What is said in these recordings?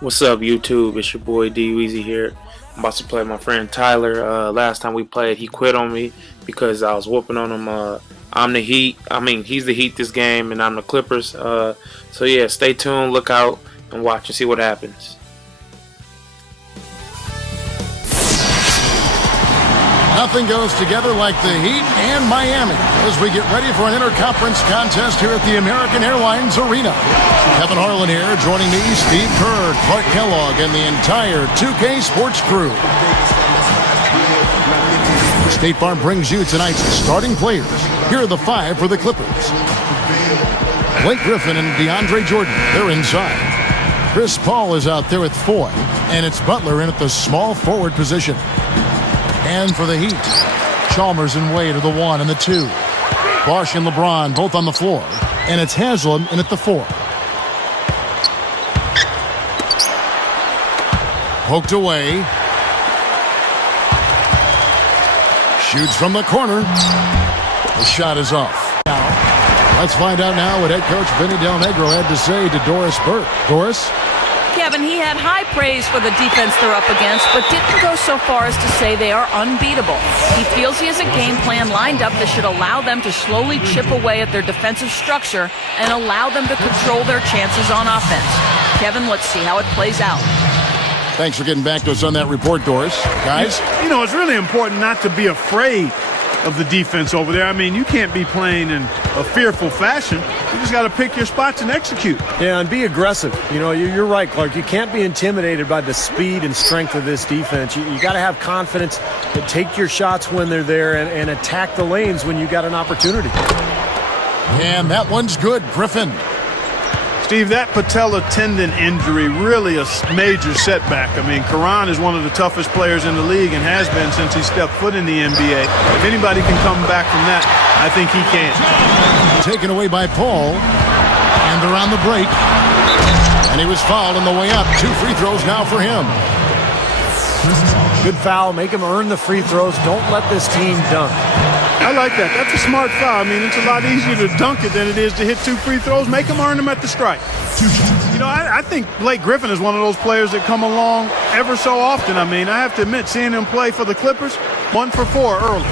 What's up, YouTube? It's your boy D Weezy here. I'm about to play my friend Tyler. Last time we played, he quit on me because I was whooping on him. I'm the Heat. I mean, he's the Heat this game, and I'm the Clippers. So yeah, stay tuned, look out, and watch and see what happens. Nothing goes together like the Heat and Miami as we get ready for an interconference contest here at the American Airlines Arena. Kevin Harlan here, joining me, Steve Kerr, Clark Kellogg, and the entire 2K Sports crew. State Farm brings you tonight's starting players. Here are the 5 for the Clippers. Blake Griffin and DeAndre Jordan, they're inside. Chris Paul is out there with 4, and it's Butler in at the small forward position. And for the Heat, Chalmers and Wade are the 1 and the 2. Bosh and LeBron both on the floor. And it's Haslam in at the 4. Poked away. Shoots from the corner. The shot is off. Let's find out now what head coach Vinny Del Negro had to say to Doris Burke. Doris? Kevin, he had high praise for the defense they're up against, but didn't go so far as to say they are unbeatable. He feels he has a game plan lined up that should allow them to slowly chip away at their defensive structure and allow them to control their chances on offense. Kevin, let's see how it plays out. Thanks for getting back to us on that report, Doris. Guys? You know, it's really important not to be afraid of the defense over there. I mean, you can't be playing in a fearful fashion. You just got to pick your spots and execute. Yeah, and be aggressive. You know, you're right, Clark. You can't be intimidated by the speed and strength of this defense. You got to have confidence to take your shots when they're there and attack the lanes when you got an opportunity. And that one's good, Griffin. Steve, that patella tendon injury, really a major setback. I mean, Karan is one of the toughest players in the league and has been since he stepped foot in the NBA. If anybody can come back from that, I think he can. Taken away by Paul, and they're on the break. And he was fouled on the way up. 2 free throws now for him. Good foul. Make him earn the free throws. Don't let this team dunk. I like that. That's a smart foul. I mean, it's a lot easier to dunk it than it is to hit 2 free throws. Make them earn them at the strike. You know, I think Blake Griffin is one of those players that come along ever so often. I mean, I have to admit, seeing him play for the Clippers, 1 for 4 early.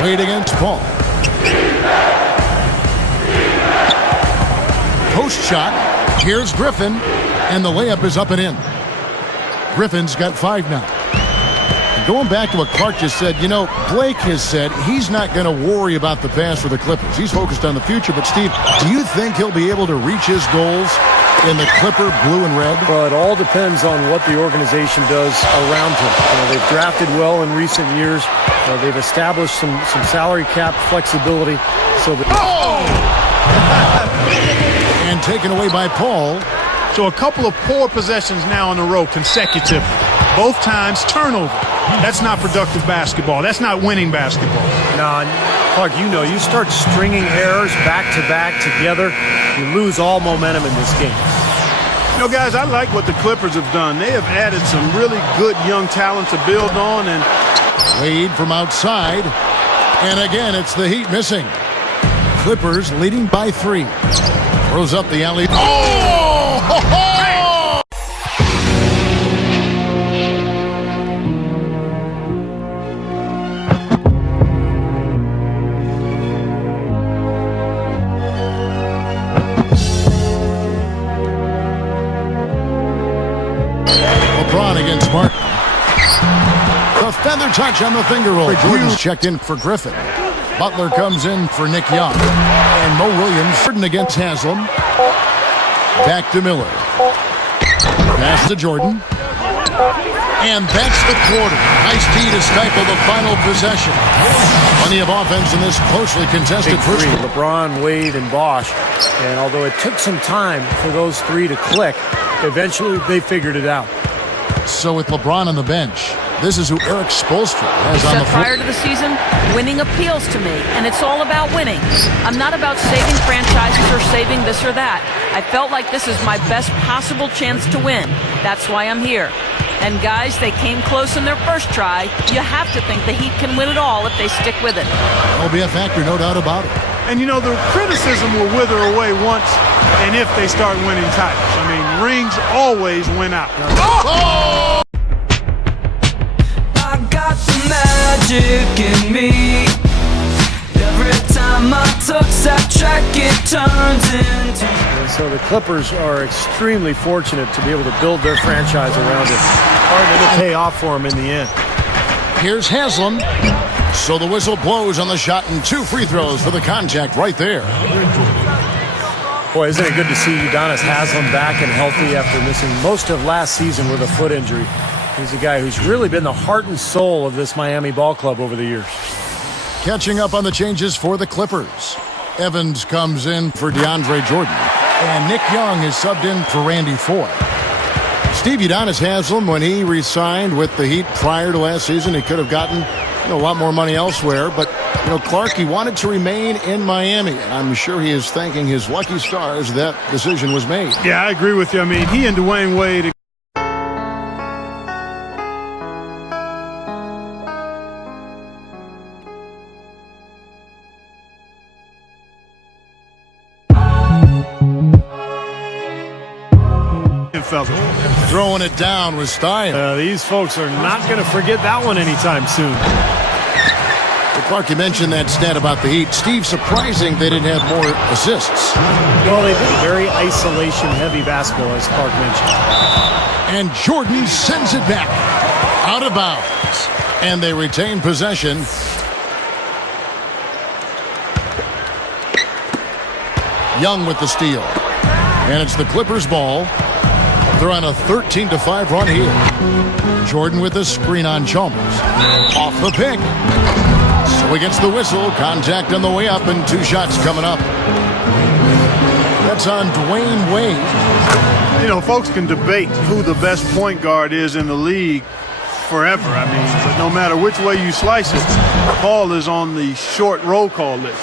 Wade against Paul. Post shot. Here's Griffin. And the layup is up and in. Griffin's got 5 now. Going back to what Clark just said, you know, Blake has said he's not going to worry about the past for the Clippers. He's focused on the future. But, Steve, do you think he'll be able to reach his goals in the Clipper blue and red? Well, it all depends on what the organization does around him. You know, they've drafted well in recent years. They've established some salary cap flexibility. So that and taken away by Paul. So a couple of poor possessions now in a row consecutive. Both times turnover. That's not productive basketball. That's not winning basketball. No, Clark, you know, you start stringing errors back-to-back together, you lose all momentum in this game. You know, guys, I like what the Clippers have done. They have added some really good young talent to build on. And Wade from outside. And again, it's the Heat missing. Clippers leading by 3. Throws up the alley. Oh! Ho, ho! LeBron against Martin. The feather touch on the finger roll. Jordan's checked in for Griffin. Butler comes in for Nick Young. And Mo Williams. Jordan against Haslam. Back to Miller. Pass to Jordan. And that's the quarter. Nice D to stifle the final possession. Plenty of offense in this closely contested first. LeBron, Wade, and Bosh. And although it took some time for those 3 to click, eventually they figured it out. So with LeBron on the bench, this is who Eric Spoelstra has on the floor. Prior to the season, winning appeals to me, and it's all about winning. I'm not about saving franchises or saving this or that. I felt like this is my best possible chance to win. That's why I'm here. And guys, they came close in their first try. You have to think the Heat can win it all if they stick with it. That'll be a factor, no doubt about it. And, you know, the criticism will wither away once and if they start winning titles. I mean, rings always win out. Oh! I got the magic in me. Every time I touch that track, it turns into. And so the Clippers are extremely fortunate to be able to build their franchise around it. Hard to pay off for them in the end. Here's Haslam. So the whistle blows on the shot and 2 free throws for the contact right there. Boy, isn't it good to see Udonis Haslem back and healthy after missing most of last season with a foot injury. He's a guy who's really been the heart and soul of this Miami ball club over the years. Catching up on the changes for the Clippers. Evans comes in for DeAndre Jordan. And Nick Young is subbed in for Randy Ford. Steve Udonis Haslem, when he re-signed with the Heat prior to last season, he could have gotten a lot more money elsewhere. But, Clark, he wanted to remain in Miami. And I'm sure he is thanking his lucky stars that decision was made. Yeah, I agree with you. I mean, he and Dwayne Wade. Throwing it down with style. These folks are not going to forget that one anytime soon. Clark, you mentioned that stat about the Heat. Steve, surprising they didn't have more assists. Well, they did very isolation-heavy basketball, as Clark mentioned. And Jordan sends it back out of bounds. And they retain possession. Young with the steal. And it's the Clippers' ball. They're on a 13-5 run here. Jordan with the screen on Chalmers. Off the pick. So he gets the whistle. Contact on the way up and 2 shots coming up. That's on Dwayne Wade. You know, folks can debate who the best point guard is in the league forever. I mean, but no matter which way you slice it, Paul is on the short roll call list.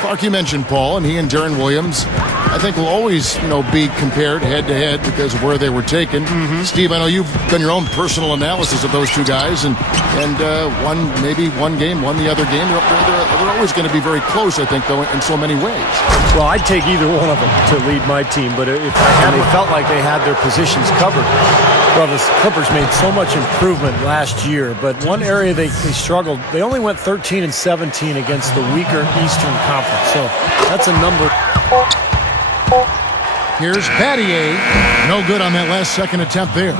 Clark, you mentioned Paul, and he and Darren Williams, I think, will always, be compared head-to-head because of where they were taken. Steve, I know you've done your own personal analysis of those 2 guys, and one game, won the other game. They're always going to be very close, I think, though, in so many ways. Well, I'd take either one of them to lead my team, but if they felt like they had their positions covered. Well, the Clippers made so much improvement last year, but one area they struggled, they only went 13-17 against the weaker Eastern Conference. So that's a number. Here's Battier. No good on that last second attempt there.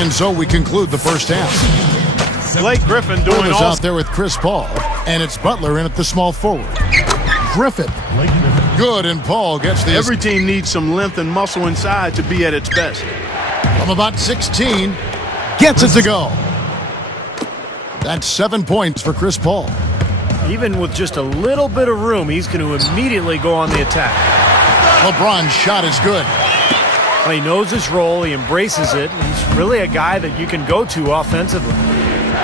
And so we conclude the first half. Blake Griffin doing all out there with Chris Paul, and it's Butler in at the small forward. Griffin. Good, and Paul gets the... Every team needs some length and muscle inside to be at its best. From about 16, gets it to go. That's 7 points for Chris Paul. Even with just a little bit of room, he's going to immediately go on the attack. LeBron's shot is good. Well, he knows his role. He embraces it. He's really a guy that you can go to offensively.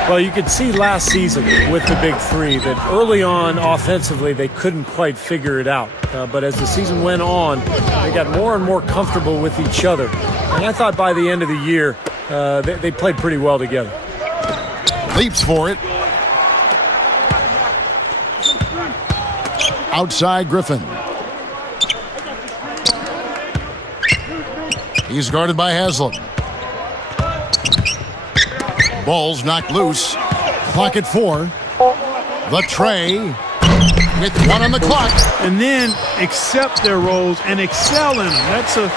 Well, you could see last season with the big 3 that early on offensively they couldn't quite figure it out. But as the season went on, they got more and more comfortable with each other. And I thought by the end of the year, they played pretty well together. Leaps for it. Outside Griffin. He's guarded by Haslam. Ball's knocked loose. Clock at 4. The tray with 1 on the clock. And then accept their roles and excel in them. That's a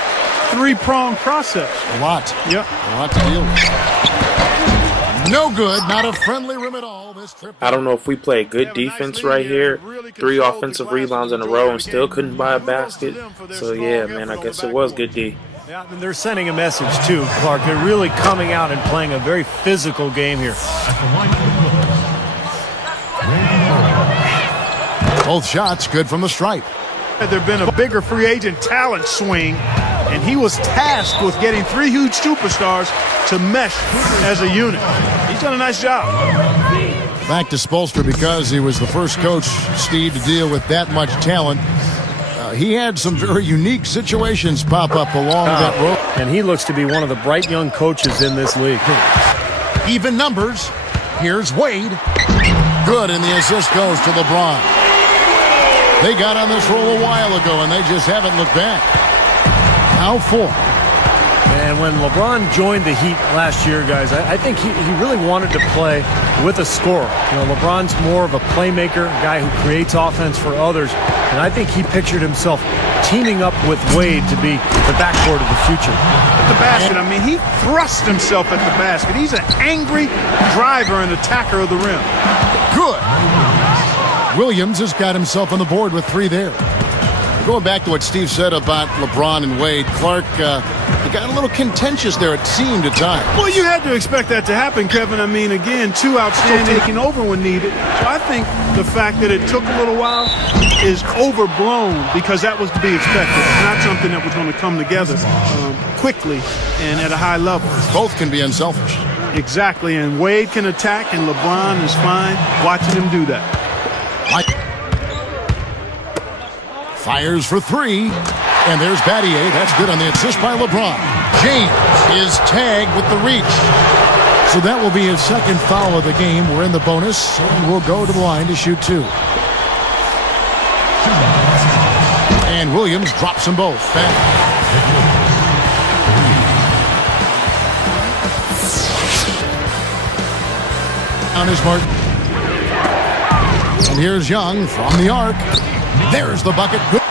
3-pronged process. A lot. Yep. A lot to deal with. No good. Not a friendly rim at all. This trip. I don't know if we played good defense right here. 3 offensive rebounds in a row and still couldn't buy a basket. So, yeah, man, I guess it was good D. Yeah, and they're sending a message, too, Clark. They're really coming out and playing a very physical game here. Both shots good from the stripe. Had there been a bigger free agent talent swing, and he was tasked with getting 3 huge superstars to mesh as a unit. He's done a nice job. Back to Spoelstra because he was the first coach, Steve, to deal with that much talent. He had some very unique situations pop up along that road. And he looks to be one of the bright young coaches in this league. Even numbers. Here's Wade. Good, and the assist goes to LeBron. They got on this roll a while ago, and they just haven't looked back. Now 4. And when LeBron joined the Heat last year, guys, I think he really wanted to play with a scorer. You know, LeBron's more of a playmaker, a guy who creates offense for others. And I think he pictured himself teaming up with Wade to be the backcourt of the future. At the basket, I mean, he thrust himself at the basket. He's an angry driver and attacker of the rim. Good. Williams has got himself on the board with 3 there. Going back to what Steve said about LeBron and Wade, Clark, it got a little contentious there, it seemed at times. Well, you had to expect that to happen, Kevin. I mean, again, 2 outstanding taking over when needed. So I think the fact that it took a little while is overblown because that was to be expected. It's not something that was going to come together quickly and at a high level. Both can be unselfish. Exactly, and Wade can attack, and LeBron is fine watching him do that. Fires for 3, and there's Battier. That's good on the assist by LeBron. James is tagged with the reach. So that will be his second foul of the game. We're in the bonus, and we'll go to the line to shoot 2. And Williams drops them both back. On his mark. And here's Young from the arc. There's the bucket. Good.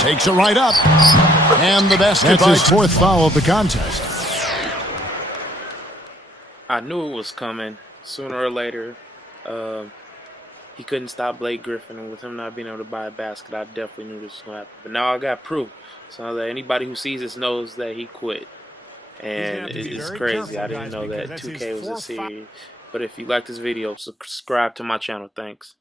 Takes it right up. And the basket. That's his 4th foul of the contest. I knew it was coming sooner or later. He couldn't stop Blake Griffin, and with him not being able to buy a basket, I definitely knew this was going to happen. But now I got proof, so that anybody who sees this knows that he quit. And it's crazy. I didn't know that 2K was a series. But if you like this video, subscribe to my channel. Thanks.